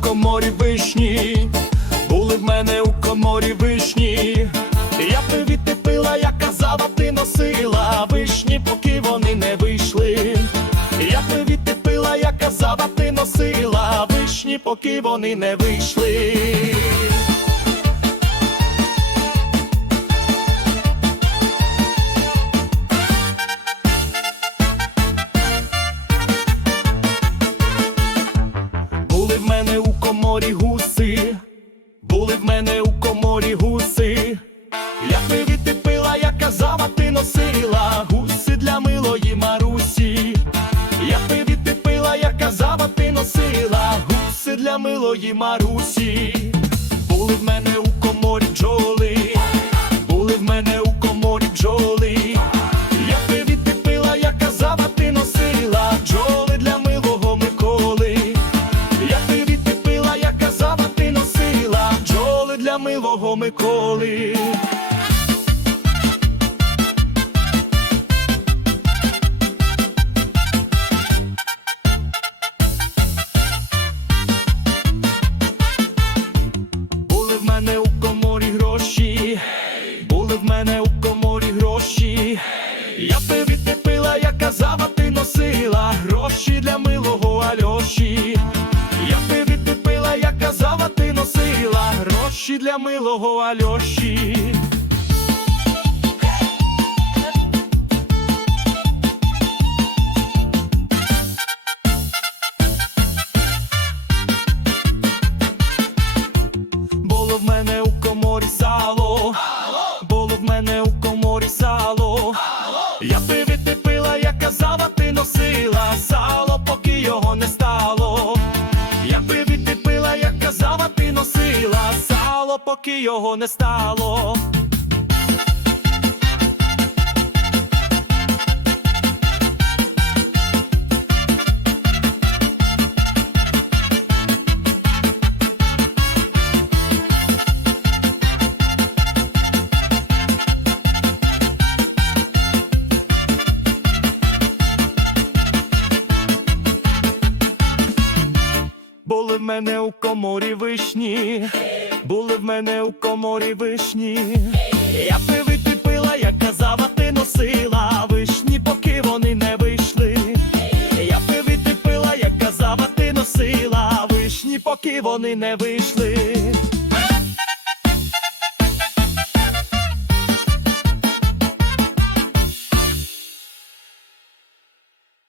коморі вишні, були в мене у коморі вишні. Я привіти пила, я казала, ти носила вишні, поки вони не вийшли. Я привіти пила, я казала, ти носила вишні, поки вони не вийшли. В мене у коморі гуси. Я пиві ти пила, я казав, а ти носила гуси для милої Марусі. Я пиві ти пила, я казав, а ти носила гуси для милої Марусі. Були в мене у милого Миколи. Були в мене у коморі гроші, були в мене у коморі гроші. Я пиві ти пила, я казав, а ти носила гроші для милого Альоші. Ти носила гроші для милого Альоші. Було в мене у коморі сало, було в мене у коморі сало. Я поки його не стало. Були в мене у коморі вишні, були в мене у коморі вишні. Я пиви ти пила, як казав, а ти носила вишні, поки вони не вийшли. Я пиви ти пила, як казав, а ти носила вишні, поки вони не вийшли.